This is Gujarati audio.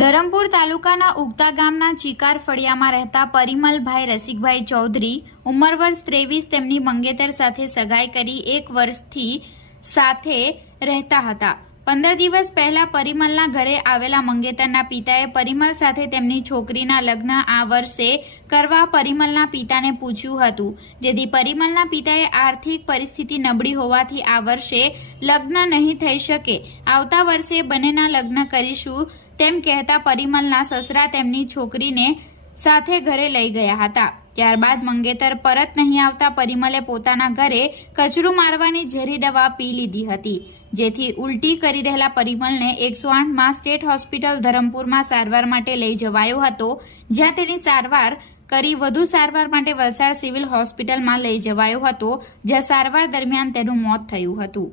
ધરમપુર તાલુકાના ઉગતા ગામના ચિકાર ફળિયામાં રહેતા પરિમલભાઈ રસિકભાઈ ચૌધરી ઉંમર વર્ષ ત્રેવીસ તેમની મંગેતર સાથે સગાઈ કરી એક વર્ષથી સાથે રહેતા હતા. પંદર દિવસ પહેલા પરિમલના ઘરે આવેલા મંગેતરના પિતાએ પરિમલ સાથે તેમની છોકરીના લગ્ન આ વર્ષે કરવા પરિમલના પિતાને પૂછ્યું હતું, જેથી પરિમલના પિતાએ આર્થિક પરિસ્થિતિ નબળી હોવાથી આ વર્ષે લગ્ન નહીં થઈ શકે. આવતા વર્ષે બંનેના લગ્ન કરીશું તેમ કહેતા પરિમલના સસરા તેમની છોકરીને સાથે ઘરે લઈ ગયા હતા. ત્યારબાદ મંગેતર પરત નહીં આવતા પરિમલે પોતાના ઘરે કચરું મારવાની ઝેરી દવા પી લીધી હતી, જેથી ઉલટી કરી રહેલા પરિમલને એકસો આઠમાં સ્ટેટ હોસ્પિટલ ધરમપુરમાં સારવાર માટે લઈ જવાયો હતો, જ્યાં તેની સારવાર કરી વધુ સારવાર માટે વલસાડ સિવિલ હોસ્પિટલમાં લઈ જવાયો હતો, જ્યાં સારવાર દરમિયાન તેનું મોત થયું હતું.